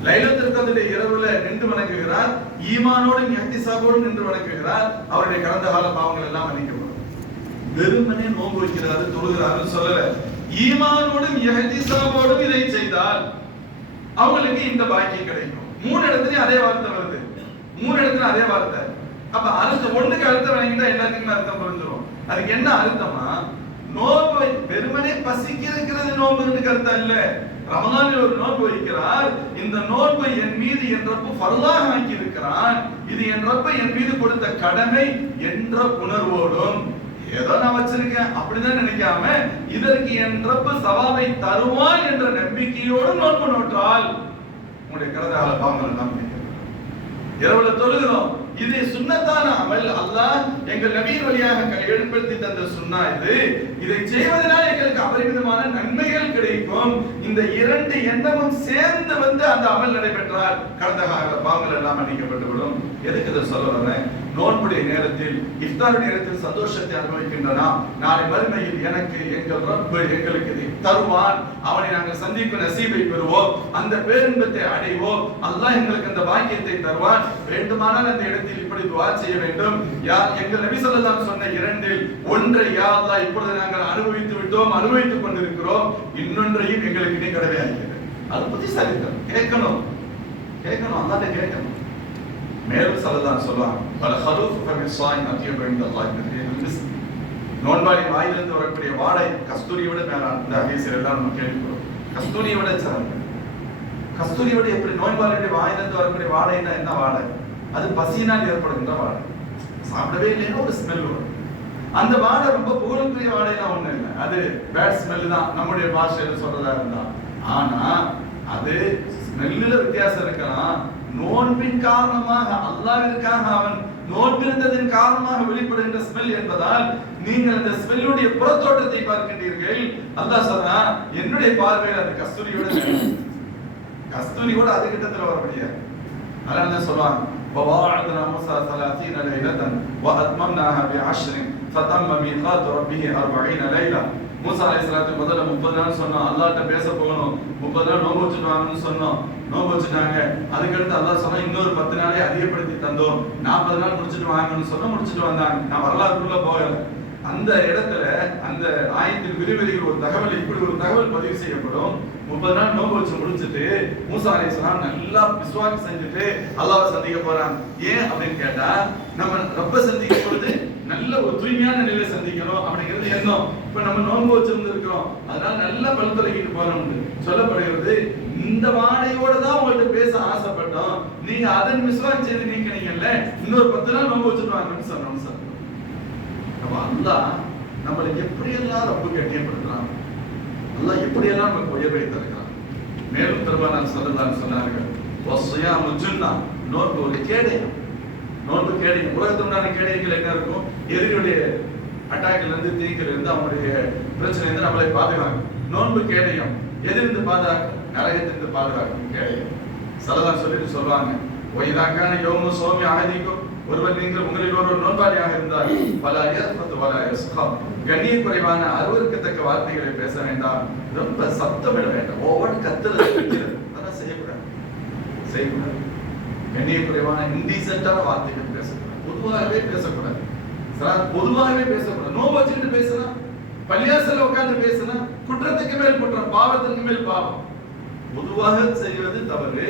லைலத்துல் கத்ருடைய இரவுல நின்று வணங்குகிறார், ஈமானோடும் இஹ்திஸாபோடும் நின்று வணங்குகிறார், அவருடைய கடந்த கால பாவங்கள் எல்லாம் மன்னிக்கப்படும். வெறுமனே நோன்பு வைக்கிறாரு தொழுகிறாருன்னு சொல்லல, ஈமானோடும் இஹ்திஸாபோடும் இதை செய்தால் அவங்களுக்கு இந்த பாக்கியம் கிடைக்கும். மூணு இடத்துலயும் அதே வார்த்தை வருது, மூணு இடத்துல அதே வார்த்தை. அப்ப அர்த்தம் ஒண்ணுக்கு அர்த்தம் வழங்கிட்டா எல்லாத்துக்குமே அர்த்தம் புரிஞ்சிடும். அதுக்கு என்ன அர்த்தமா, நோன்பு வெறுமனே பசிக்கு இருக்கிறது நோன்புக்கு அர்த்தம் இல்ல. ரமலானில் ஒரு நோன்பு வைக்கிறார், இந்த நோன்பை என் மீது என் ரப்பு ஃபர்லாக ஆக்கி இருக்கிறான், இது என் ரப்பு என் மீது கொடுத்த கடமை என்ற உணர்வோடும், ஏதோ நான் வச்சிருக்கேன் அப்படிதான் நினைக்காம இதற்கு என் ரப்பு சவாபை தருவான் என்ற நம்பிக்கையோடு நோன்பு நோற்றால் உங்களுடைய கடந்த கால பாவங்கள் எல்லாம் இரவுல தொழுகிறோம். இது சுன்னத்தான அமல். அல்லாஹ் எங்கள் நபியின் வழியாக ஏற்படுத்தி தந்த சுன்னா இது. இதை செய்வதனால் எங்களுக்கு அபரிமிதமான நன்மைகள் கிடைக்கும். இந்த இரண்டு எண்ணமும் சேர்ந்து அந்த அமல் நடைபெற்றால் கடந்த கால பாவங்கள் எல்லாம் மன்னிக்கப்பட்டுவிடும். எதுக்கு இதை சொல்ல வரேன்? நோன்புடைய நேரத்தில் இஃப்தார் நேரத்தில் சந்தோஷத்தை அனுபவிக்கின்றனா, நாளை மறுமையில் எனக்கு எங்கள் ரப்பு எங்களுக்கு இதை தருவான், அவனை நாங்கள் சந்திக்கும் நசீபை பெறுவோம், அந்த பேரின்பத்தை அடைவோம், அல்லாஹ் எங்களுக்கு அந்த பாக்கியத்தை தருவான். வேண்டுமானால் அந்த இடத்தில் இப்படி துஆ செய்ய வேண்டும். எங்கள் நபி ஸல்லல்லாஹு அலைஹி சொன்ன இரண்டில் ஒன்றை யா அல்லாஹ் இப்பொழுது நாங்கள் அனுபவித்து விட்டோம், அனுபவித்துக் கொண்டிருக்கிறோம், இன்னொன்றையும் எங்களுக்கு நீ கடமையாகிறது. அது புத்திசாலித்தனம். கேட்கணும், அல்லாஹ்ட்ட கேட்கணும். மேலும் ஸல்லல்லாஹு சொல்வாங்க, பல ஹலூஃப் ஃபமின் ஸாயிம் அத்யபு இன்தல்லாஹி மின் ரீஹில் மிஸ்க். நோன்பாளி வாயிலிருந்து வரக்கூடிய வாடை கஸ்தூரியை விட மேலான. இந்த ஹதீஸில் எல்லாம் நம்ம கேள்விப்படுறோம், கஸ்தூரியை விட சிறந்த. கஸ்தூரியை விட எப்படி? நோன்பாளியுடைய வாயிலிருந்து வரக்கூடிய வாடைன்னா என்ன வாடை? அது பசியினால் ஏற்படுகின்ற வாடை. சாப்பிடவே இல்லைன்னா ஒரு ஸ்மெல் வரும். அந்த வாடை ரொம்ப புகழுக்குரிய வாடைலாம் ஒண்ணு இல்லை, அது பேட் ஸ்மெல் தான் நம்முடைய பாஷையில சொல்றதா இருந்தா. ஆனா அது ஸ்மெல்லுல வித்தியாசம் இருக்கலாம். நோன்பின் காரணமாக, அல்லாஹ்விற்காக அவன் நோன்பிருந்ததின் காரணமாக வெளிப்படுகின்ற ஸ்மெல் என்பதால் நீங்கள் அந்த ஸ்மெல்லுடைய புறத்தோட்டத்தை பார்க்கின்றீர்கள். அல்லாஹ் சொல்றா, என்னுடைய பார்வையில் அது கஸ்தூரியோட அது கிட்டத்துல வர முடியாது. அதனால தான் சொல்லுவாங்க, وَوَاعَدْنَا مُوسَى 30 لَيْلَةً وَأَتْمَمْنَاهَا بِعَشْرٍ فَتَمَّ مِيقَاتُ رَبِّهِ 40 لَيْلَةً. மூசா அலைஹிஸ்ஸலாத்துக்கு முதல்ல 30 நாள் சொன்னோம், அல்லாஹ்ட்ட பேச போகணும், 30 நாள் நோன்பு வச்சுட்டு வாங்கன்னு சொன்னோம், நோன்பு வச்சுட்டாங்க. அதுக்கடுத்து அல்லாஹ் சொன்னா இன்னொரு 10 நாளை அதிகப்படுத்தி தந்தோம், 40 நாள் முடிச்சுட்டு வாங்கன்னு சொன்னா முடிச்சுட்டு வந்தாங்க. நான் வரலாறுக்குள்ள போகல. அந்த இடத்துல அந்த ஆயத்தின் விரிவுரையில் ஒரு தகவல், இப்படி ஒரு தகவல் பதிவு செய்யப்படும். 30 நாள் நோன்பு வச்சு முடிச்சுட்டு மூசா அலைஹிஸ்ஸலாம் நல்லா விஸ்வாஸ் செஞ்சுட்டு அல்லாஹ்வை சந்திக்க போறாங்க. ஏன் அப்படின்னு கேட்டா, நம்ம ரப்ப சந்திக்கும் பொழுது நல்ல ஒரு தூய்மையான நிலையில சந்திக்கணும் அப்படிங்கிறது எண்ணம். இப்ப நம்ம நோன்பு வச்சிருந்திருக்கிறோம், அதனால நல்லா பல் துலக்கிட்டு போறோம்னு சொல்லப்படுகிறது. இந்த வாடையோட தான் உங்கள்ட்ட பேச ஆசைப்பட்டோம், நீங்க அதன் விஸ்வாஸ் செய்து நீக்கினீங்கல்ல, இன்னொரு 10 நாள் நோன்பு வச்சுட்டு வாங்கன்னு சொன்னோம் சார். அப்ப அல்லாஹ் நம்மளை எப்படியெல்லாம் ரப்பு கட்டியப்படுத்துறான், அல்லாஹ் எப்படியெல்லாம் நமக்கு உயர்வை தருகிறான். மேலும் பெருமானார் ஸல்லல்லாஹு அலைஹி சொன்னார்கள், வஸ்ஸியாமு ஜுன்னா, நோன்பு ஒரு கேடயம். நோன்பு கேடயம். உலகத்துல உண்டான கேடயங்கள் என்ன இருக்கும்? எதிரியுடைய அட்டாக்ல இருந்து, தீங்கில இருந்து, அவங்களுடைய பிரச்சனை இருந்து நம்மளை பாதுகாக்கும். நோன்பு கேடயம். எதிலிருந்து பாதுகாக்க? நரகத்திலிருந்து பாதுகாக்கும் கேள்வி சலதான் சொல்லிட்டு சொல்லுவாங்க, ஒய்தாக்கான யோமு சோமி ஆதிக்கும் ஒருவர் நீங்கள் உங்களில் ஒரு நோன்பாளியாக இருந்தால் பல கண்ணிய குறைவான அருவருக்கத்தக்க வார்த்தைகளை பேச வேண்டாம், ரொம்ப சத்தமிட வேண்டாம், ஒவ்வொரு கத்துறது அதெல்லாம் செய்யக்கூடாது. கண்ணிய குறைவான இன்டீசென்டான வார்த்தைகள் பேசக்கூடாது, பொதுவாகவே பேசக்கூடாது. நோம்பு வச்சுட்டு பேசலாம், பள்ளியாசல்ல உட்கார்ந்து பேசலாம், குற்றத்துக்கு மேல் குற்றம், பாவத்திற்கு மேல் பாவம். பொதுவாக செய்வது தவறு,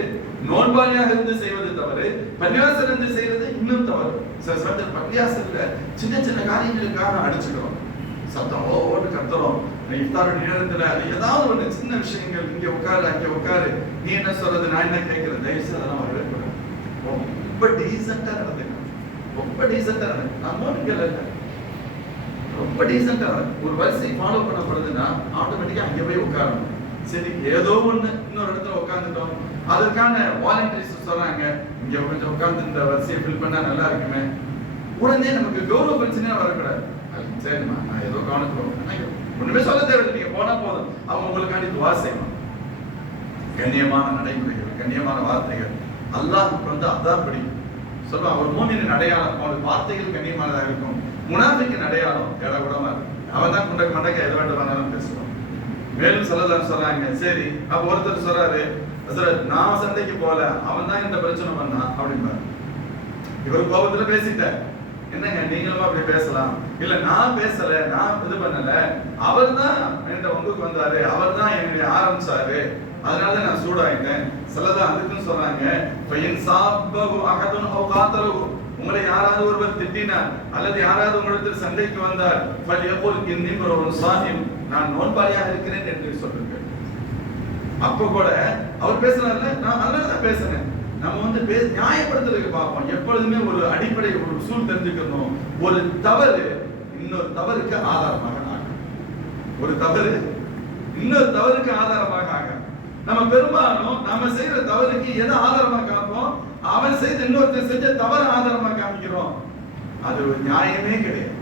நோன்பாளியாக இருந்து செய்வது தவறு, பள்ளியாசல் இருந்து செய்வது இன்னும் தவறு. சில சமயத்தில் பள்ளியாசல்ல சின்ன சின்ன காரியங்களுக்காக அடிச்சுக்கிறோம், சத்தம் ஓட்டு கத்துறோம். இஃப்தார் நேரத்துல ஏதாவது ஒரு சின்ன விஷயங்கள், இங்க உட்காரு அங்க உட்காரு, நீ என்ன சொல்றது நான் என்ன கேட்கறது, தயவுசெய்து அதெல்லாம் வரவே கூடாது. ரொம்ப டீசென்டா நடந்துக்கணும், ரொம்ப டீசென்டா நடக்கும். நம்ம இல்ல ரொம்ப டீசென்டா ஒரு வரிசை ஃபாலோ பண்ணப்படுதுன்னா ஆட்டோமேட்டிக்கா அங்க போய் உட்காரணும். சரி, ஏதோ ஒண்ணு இன்னொரு இடத்துல உட்காந்துட்டோம், அதற்கான வாலண்டியர்ஸ் சொல்றாங்க, இங்க கொஞ்சம் உட்கார்ந்து இந்த வரிசையை ஃபில் பண்ணா நல்லா இருக்குமே, உடனே நமக்கு கௌரவ பிரச்சனையா வரக்கூடாது. சரிம்மா நான் ஏதோ கவனிக்கிறோம், ஒண்ணுமே சொல்ல தேவையில்லை, நீங்க போனா போதும். அவங்க உங்களுக்காண்டி துவா செய்யணும். கண்ணியமான நடைமுறைகள், கண்ணியமான வார்த்தைகள் அல்லாஹ்வுக்கு வந்து அதான் பிடிக்கும். சொல்லுவான், அவர் மூமினின் அடையாளம் அவர் வார்த்தைகள் கண்ணியமானதாக இருக்கும், முனாஃபிக்கின் அடையாளம் இடகுடமா இருக்கும். அவன் தான் மண்டக்க எது வேண்டுமானாலும் பேசுவான். மேலும் சொல்லலாம் சொல்றாங்க. சரி, அப்ப ஒருத்தர் சொல்றாரு, நான் சண்டைக்கு போல, அவன் தான் இந்த பிரச்சனை பண்ணா அப்படின்பாரு. இவர் கோபத்துல பேசிட்டார், என்னங்க நீங்களும் அப்படி பேசலாம், இல்ல நான் பேசல, நான் இது பண்ணல, அவர் தான் என்ற உங்களுக்கு வந்தாரு, அவர் தான் என்னை ஆரம்பிச்சாரு, அதனால நான் சூடாயிட்டேன். சிலதான் அதுக்குன்னு சொல்றாங்க, உங்களை யாராவது ஒருவர் திட்டினார் அல்லது யாராவது உங்களிடத்தில் சண்டைக்கு வந்தார், நான் நோன்பாளியாக இருக்கிறேன் என்று சொல்லுங்க. அப்ப கூட அவர் பேசுறாருல, நான் நல்லதான் பேசுறேன். நம்ம வந்து நியாயப்படுத்துறதுக்கு பார்ப்போம். எப்பொழுதுமே ஒரு அடிப்படை ஒரு சூழ் தெரிஞ்சுக்கணும். ஒரு தவறு இன்னொரு தவறுக்கு ஆதாரமாக ஆகும், ஒரு தவறு இன்னொரு தவறுக்கு ஆதாரமாக ஆகும். நம்ம பெரும்பாலும் நம்ம செய்யற தவறுக்கு எதை ஆதாரமா காப்போம், அவன் செய்த இன்னொருத்தர் செஞ்ச தவறு ஆதாரமா காமிக்கிறோம். அது ஒரு நியாயமே கிடையாது,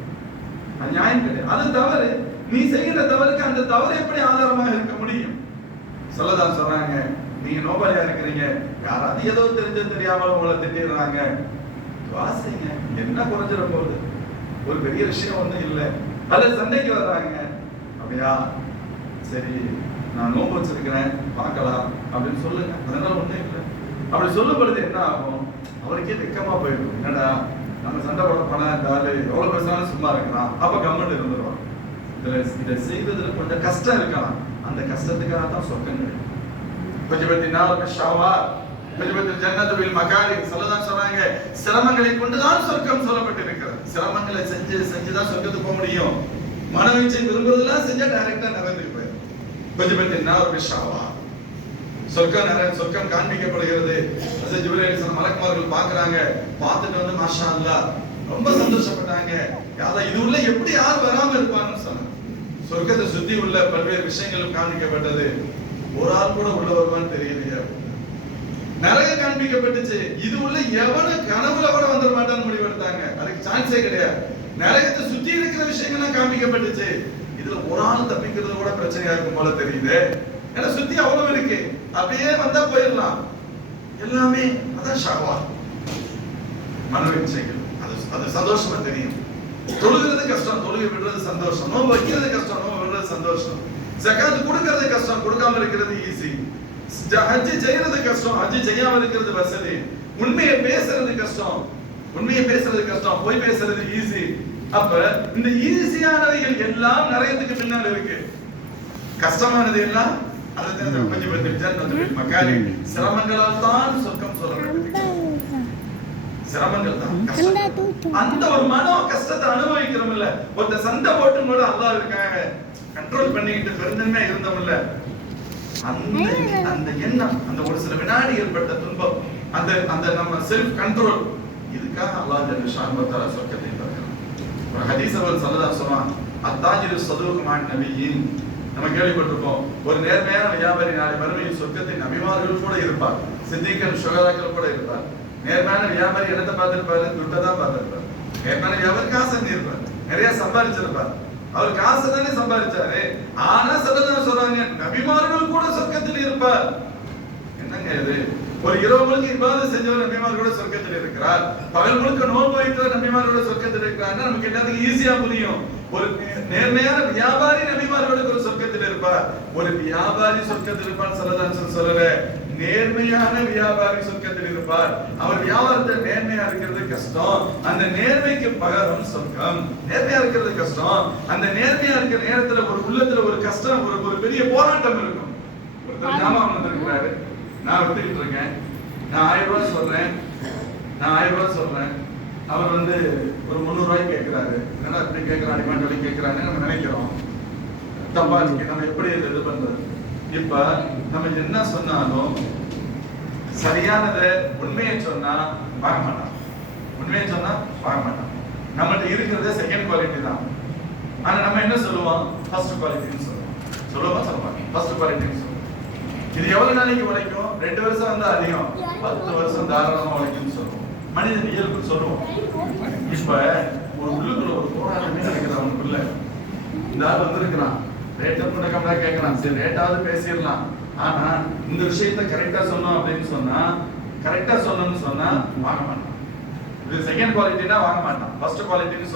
நியாயம் கிடையாது, அது தவறு. நீ செய்கிற தவறுக்கு அந்த தவறு எப்படி ஆதாரமாக இருக்க முடியும்? சொல்லதான் சொல்றாங்க, நீங்க நோபாலியா இருக்கிறீங்க, யாராவது ஏதோ தெரியாமல் உங்களை திட்டிடுறாங்க, வாசிங்க, என்ன குறைஞ்சிட போகுது, ஒரு பெரிய விஷயம் ஒண்ணும் இல்லை. அல்லது சண்டைக்கு வர்றாங்க, அப்படியா சரி நான் நோம்பு வச்சிருக்கிறேன் பார்க்கலாம் அப்படின்னு சொல்லுங்க, அதனால ஒண்ணும் இல்லை. அப்படி சொல்லப்படுது என்ன ஆகும், அவருக்கே வெக்கமா போயிடும். என்னடா நம்ம சண்டை போட போனா இந்த ஆளு எவ்வளவு பேசினாலும் சும்மா இருக்கிறான், அப்ப கம்மன் இருந்துருவான். இதை செய்வதில் கொஞ்சம் கஷ்டம் இருக்கலாம், அந்த கஷ்டத்துக்காக தான் சொர்க்கம் கிடைக்கும். சிரமங்களை கொண்டுதான் சொர்க்கம் சொல்லப்பட்டிருக்கிறது. சிரமங்களை செஞ்சுதான் சொர்க்கத்துக்கு போக முடியும். மனவீச்சை விரும்புறதெல்லாம் செஞ்சா டைரக்டா நரகத்துக்கு போயிடும். சொர்க்கம் காண்பிக்கப்படுகிறது. மலக்குமார்கள் பாக்குறாங்க, பார்த்துட்டு வந்து மாஷா அல்லாஹ் ரொம்ப சந்தோஷப்பட்டாங்க. இது உள்ள எப்படி யார் வராம இருப்பான்னு சொன்னாங்க. சொர்க்கத்தை சுத்தி உள்ள பல்வேறு விஷயங்களும் காண்பிக்கப்பட்டது. ஒரு ஆள் கூட உள்ள வருவான்னு தெரியலையா. நரகம் காண்பிக்கப்பட்டுச்சு, இது உள்ள எவனு கனவுல கூட வந்துட மாட்டான்னு முடிவெடுத்தாங்க. அதுக்கு சான்ஸே கிடையாது. நரகத்தை சுத்தி இருக்கிற விஷயங்கள்லாம் காண்பிக்கப்பட்டுச்சு, இதுல ஒரு ஆள் தப்பிக்கிறது கூட பிரச்சனையா இருக்கும் போல தெரியுது. ஏன்னா சுத்தி அவ்வளவு இருக்கு, அப்படியே வந்தா போயிடலாம். எல்லாமே அதான் ஷாவா மனவீச்சைகள். அது சந்தோஷமா தெரியும். தொழுகிறது கஷ்டம், தொழுகை விடுறது சந்தோஷம். நோம்பு வைக்கிறது கஷ்டம், நோம்பு விடுறது சந்தோஷம். ஜகாத் கொடுக்கிறது கஷ்டம், கொடுக்காம இருக்கிறது ஈஸி. ஹஜ் செய்யறது கஷ்டம், ஹஜ் செய்யாம இருக்கிறது வசதி. உண்மையை பேசுறது கஷ்டம், உண்மையை பேசுறது கஷ்டம், போய் பேசுறது ஈஸி. அப்ப இந்த ஈஸியானவைகள் எல்லாம் நரகத்துக்கு பின்னால் இருக்கு. கஷ்டமானது எல்லாம் சிரமங்களால் தான் சொர்க்கம் சொல்லப்பட்டிருக்கு. சிரமங்கள் தான், அந்த ஒரு மனோ கஷ்டத்தை அனுபவிக்கிறோம் இல்ல. ஒருத்த சண்டை போட்டு கூட அல்லாஹ் இருக்காங்க கண்ட்ரோல் பண்ணிக்கிட்டு பெருந்தன்மையா இருந்தோம் இல்ல, அந்த எண்ணம், அந்த ஒரு சில வினாடி ஏற்பட்ட துன்பம், அந்த நம்ம செல்ஃப் கண்ட்ரோல், இதுக்காக அல்லாஹ் ஜல்ல ஷானஹு தஆலா சொர்க்கத்தை தருகிறார். ஒரு ஹதீஸ் அவர் ஸல்லல்லாஹு சொல்றான், அத்தாஜிரு ஸதூக் மஅன் நபியின். நம்ம கேள்விப்பட்டிருப்போம், ஒரு நேர்மையான வியாபாரி நாளை மறுமையில் சொர்க்கத்தின் நபிமார்கள் கூட இருப்பார், சித்திகள் சுகதாக்கள் கூட இருப்பார். நேர்மையான வியாபாரி இடத்தை பார்த்திருப்பாரு, துட்டை தான் பார்த்திருப்பார். நேர்மையான வியாபாரி காசு இருப்பார், நிறைய சம்பாதிச்சிருப்பார். அவர் காசு தானே சம்பாதிச்சாரு. ஆனா ஸல்லல்லாஹு சொல்றாங்க நபிமார்கள் கூட சொர்க்கத்தில் இருப்பார். என்னங்க இது? ஒரு இரவு முழுக்க இபாதத் செஞ்சவர் நபிமார் கூட சொர்க்கத்தில் இருக்கிறார், பகல் முழுக்க நோன்பு வைத்தவர் நபிமார் கூட சொர்க்கத்தில் இருக்கிறார். நமக்கு எல்லாத்துக்கும் ஈஸியா புரியும். ஒரு நேர்மையான வியாபாரி நபிமார்களுக்கு ஒரு சொர்க்கத்தில் இருப்பார். ஒரு வியாபாரி சொர்க்கத்தில் இருப்பார் ஸல்லல்லாஹு சொல்லல, நேர்மையான வியாபாரி சொர்க்கத்தில் இருப்பார். அவர் வியாபாரத்தை நேர்மையா இருக்கிறது கஷ்டம், அந்த நேர்மைக்கு பகரம் சொர்க்கம். நேர்மையா இருக்கிறது கஷ்டம், அந்த நேர்மையா இருக்கிற நேரத்துல ஒரு உள்ளத்துல ஒரு கஷ்டம், ஒரு பெரிய போராட்டம் இருக்கும். ஒருத்தர் ஜாமான் வந்திருக்கிறாரு, நான் வித்துக்கிட்டு இருக்கேன், நான் 1000 ரூபாய் சொல்றேன், அவர் வந்து ஒரு 300 ரூபாய் கேட்கிறாரு. என்னடா இப்படி கேட்கிறான், டிமாண்ட் வழி கேட்கிறான்னு நம்ம நினைக்கிறோம். தப்பா இருக்கு, நம்ம எப்படி இது பண்றது? இப்ப நம்ம என்ன சொன்னாலும் சரியானதை உண்மையை சொன்னா வாங்க மாட்டான், உண்மையை சொன்னா வாங்க மாட்டான். நம்மகிட்ட இருக்கிறதே செகண்ட் குவாலிட்டி தான். ஆனா நம்ம என்ன சொல்லுவோம்? ஃபர்ஸ்ட் குவாலிட்டின்னு சொல்லுவோம். ஃபர்ஸ்ட் குவாலிட்டின்னு சொல்லுவோம். இது எவ்வளவு நாளைக்கு உழைக்கும்? 2 வருஷம் வந்து அதிகம், 10 வருஷம் தாராளமா உழைக்கும்னு சொல்லுவோம். மனிதன் இயல்பு சொல்லுவோம். இப்ப ஒரு உள்ளுக்குள்ள ஒரு போராட்டமே நடக்குது அவனுக்குள்ள. இந்த ஆள் வந்திருக்கிறான், ரேட்டை முடக்கம்லாம் கேட்கலாம், சரி ரேட்டாவது பேசிடலாம். ஆனா இந்த விஷயத்த கரெக்டா சொன்னோம் அப்படின்னு சொன்னா, கரெக்டா சொன்னோம்னு சொன்னா வாங்க மாட்டான். இது செகண்ட் குவாலிட்டினா வாங்க மாட்டான், ஃபர்ஸ்ட் குவாலிட்டின்னு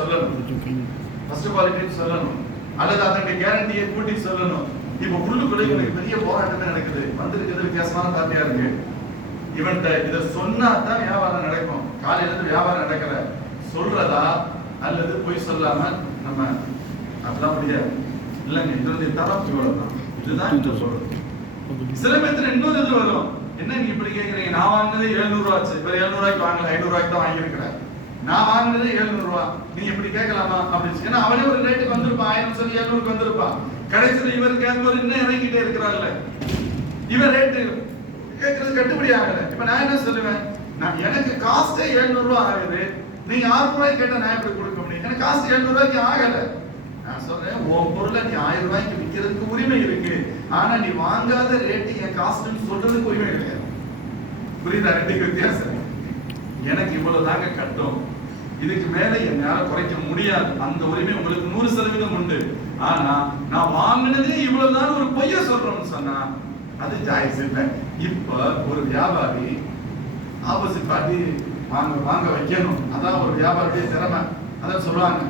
சொல்லணும். அல்லது அதனுடைய கேரண்டியை கூட்டி சொல்லணும். இப்ப உள்ளுக்குள்ள இவனுக்கு பெரிய போராட்டமே நடக்குது, வந்திருக்கிறது வித்தியாசமான பார்ட்டியா இருக்கு. இவன்கிட்ட இதை சொன்னா தான் வியாபாரம் நடக்கும். காலையில இருந்து வியாபாரம் நடக்கல, சொல்றதா அல்லது பொய் சொல்லாம நம்ம அப்படிலாம் முடியாது. இல்லைங்க, இதனுடைய தரம் இவ்வளவுதான், இதுதான் சொல்றது. சில பேர்த்துல இன்னொரு இது வரும், என்ன நீங்க இப்படி கேக்குறீங்க? நான் வாங்கினது 700 ரூபாய் ஆச்சு, இப்ப 700 ரூபாய்க்கு வாங்கல, 500 ரூபாய்க்கு தான் வாங்கியிருக்கிறேன். நான் வாங்கினது 700 ரூபாய், நீங்க இப்படி கேட்கலாமா அப்படின்னு. ஏன்னா அவனே ஒரு ரேட்டுக்கு வந்திருப்பான், 1000 சொல்லி 700க்கு வந்திருப்பான். கடைசியில் இவர் கேட்பவர் இன்னும் இறங்கிட்டே இருக்கிறார்ல, இவன் ரேட்டு கேட்கறது கட்டுப்படி ஆகல. இப்ப நான் என்ன சொல்லுவேன்? நான் எனக்கு காஸ்டே 700 ரூபாய் ஆகுது, நீங்க 600 ரூபாய்க்கு கேட்டா நான் எப்படி கொடுக்க முடியும்? எனக்கு காஸ்ட் 700 ரூபாய்க்கு ஆகல. நான் சொல்றேன், உன் பொருளை நீ 1000 ரூபாய்க்கு விற்கிறதுக்கு உரிமை இருக்கு, ஆனா நீ வாங்காத ரேட்டு என் காஸ்ட்னு சொல்றதுக்கு உரிமை கிடையாது. புரியுதா? ரெண்டுக்கு வித்தியாசம். எனக்கு இவ்வளவு தாங்க கட்டும், இதுக்கு மேல என்னால குறைக்க முடியாது, அந்த உரிமை உங்களுக்கு 100% உண்டு. ஆனா நான் வாங்கினதே இவ்வளவுதான் ஒரு பொய்ய சொல்றோம்னு சொன்னா அது ஜாயிஸ் இல்லை. இப்ப ஒரு வியாபாரி ஆப்போசிட் பார்ட்டி வாங்க வைக்கணும், அதான் ஒரு வியாபாரியுடைய திறமை. அதான் சொல்லுவாங்க,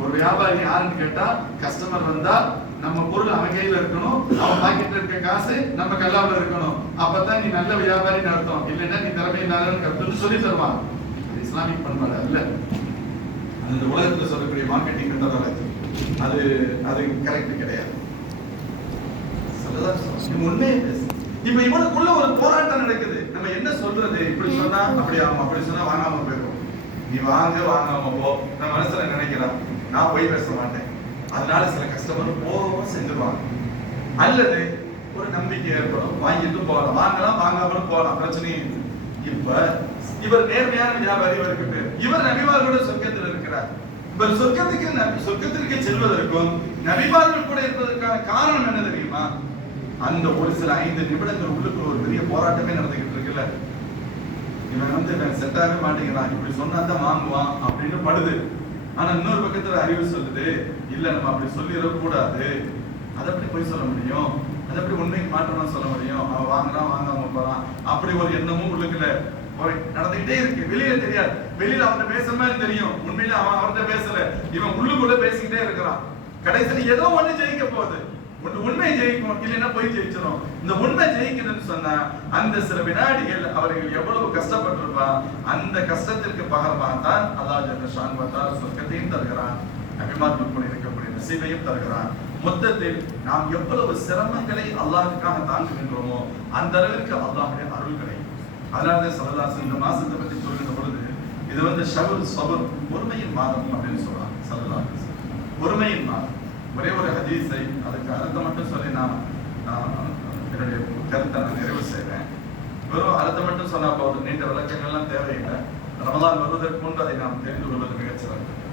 ஒரு வியாபாரி யாருன்னு கேட்டா, கஸ்டமர் வந்தா நம்ம பொருள் அவன் கையில இருக்கணும், அவன் பாக்கெட்ல இருக்க காசு நம்ம கல்லாவில் இருக்கணும், அப்பதான் நீ நல்ல வியாபாரின்னு அர்த்தம். இல்லைன்னா நீ திறமை இல்லாதன்னு சொல்லி தருவான். அது இஸ்லாமிக் பண்பாடு அல்ல, அந்த உலகத்துல சொல்லக்கூடிய மார்க்கெட்டிங் மெத்தடாலஜி அது கரெக்ட் கிடையாது. உண்மையே பேசு. இப்ப இவனுக்குள்ள ஒரு போராட்டம் நடக்குது. நம்ம என்ன சொல்றது? இப்படி சொன்னா அப்படி ஆகும், அப்படி சொன்னா வாங்காம போயிடும். நீ வாங்காம போ. நான் மனசுல நினைக்கிறேன், நான் போய் பேச மாட்டேன், அதனால சில கஸ்டமர் போகவும் செஞ்சிருவாங்க. அல்லது ஒரு நம்பிக்கை ஏற்படும், வாங்கிட்டு போகலாம், வாங்காமலும் போகலாம், பிரச்சனையும். இப்ப இவர் நேர்மையான வியாபாரி, இவருக்கு பேர், இவர் நபிமார்களோட சொர்க்கத்தில் இருக்கிறார். இவர் சொர்க்கத்திற்கு செல்வதற்கும் நபிமார்கள் கூட இருப்பதற்கான காரணம் என்ன தெரியுமா? அந்த ஒரு சில 5 நிமிடங்கள் உள்ளுக்குள்ள ஒரு பெரிய போராட்டமே நடந்துகிட்டு இருக்குல்ல. இவன் செட்டாகவே மாட்டேங்கிறான், இப்படி சொன்னா தான் வாங்குவான் அப்படின்னு படுது. ஆனா இன்னொரு பக்கத்துல அறிவு சொல்லுது, இல்ல நம்ம அப்படி சொல்லிடக்கூடாது, அதை எப்படி போய் சொல்ல முடியும், அதை எப்படி உண்மைக்கு மாற்றமா சொல்ல முடியும், அவன் வாங்குறான் வாங்காம போறான், அப்படி ஒரு எண்ணமும் உள்ளுக்குள்ள நடந்துகிட்டே இருக்கு. வெளியில தெரியாது, வெளியில அவன் பேசுற மாதிரி தெரியும், உண்மையில அவன் அவர்கிட்ட பேசல, இவன் உள்ளுக்குள்ள பேசிக்கிட்டே இருக்கிறான். கடைசியில் ஏதோ ஒண்ணு ஜெயிக்க போகுது, உண்மை ஜெயிக்கும், இல்லைன்னா போய் ஜெயிச்சிடும். இந்த உண்மை ஜெயிக்குதுன்னு சொன்னா அந்த சில வினாடிகள் அவர்கள் எவ்வளவு கஷ்டப்பட்டிருப்பான், அந்த கஷ்டத்திற்கு பகரமாக தான் அல்லாஹ் ஜல்ல ஷானுவத்தால் சொர்க்கத்தையும் தருகிறான், நபிமார்கள் கூட இருக்கக்கூடிய நசீபையும் தருகிறான். மொத்தத்தில் நாம் எவ்வளவு சிரமங்களை அல்லாஹ்வுக்காக தாங்குகின்றோமோ அந்த அளவிற்கு அல்லாஹ்வுடைய அருள் கிடைக்கும். அதனால ஸல்லல்லாஹு இந்த மாசத்தை பற்றி சொல்லுகிற பொழுது இது வந்து ஷஹ்ருல் ஸப்ர், பொறுமையின் மாதம் அப்படின்னு சொல்றாங்க ஸல்லல்லாஹு. பொறுமையின் மாதம். ஒரே ஒரு ஹதீஸை, அதுக்கு அர்த்தம் மட்டும் சொல்லி நான் என்னுடைய கருத்தை நான் நிறைவு செய்வேன். வெறும் அர்த்தம் மட்டும் சொன்னா போதும், நீண்ட விளக்கங்கள்லாம் தேவையில்லை. ரமலான் வருவதற்கு முன்பு அதை நாம் தெரிந்து கொள்வது மிகச்சிறந்தது.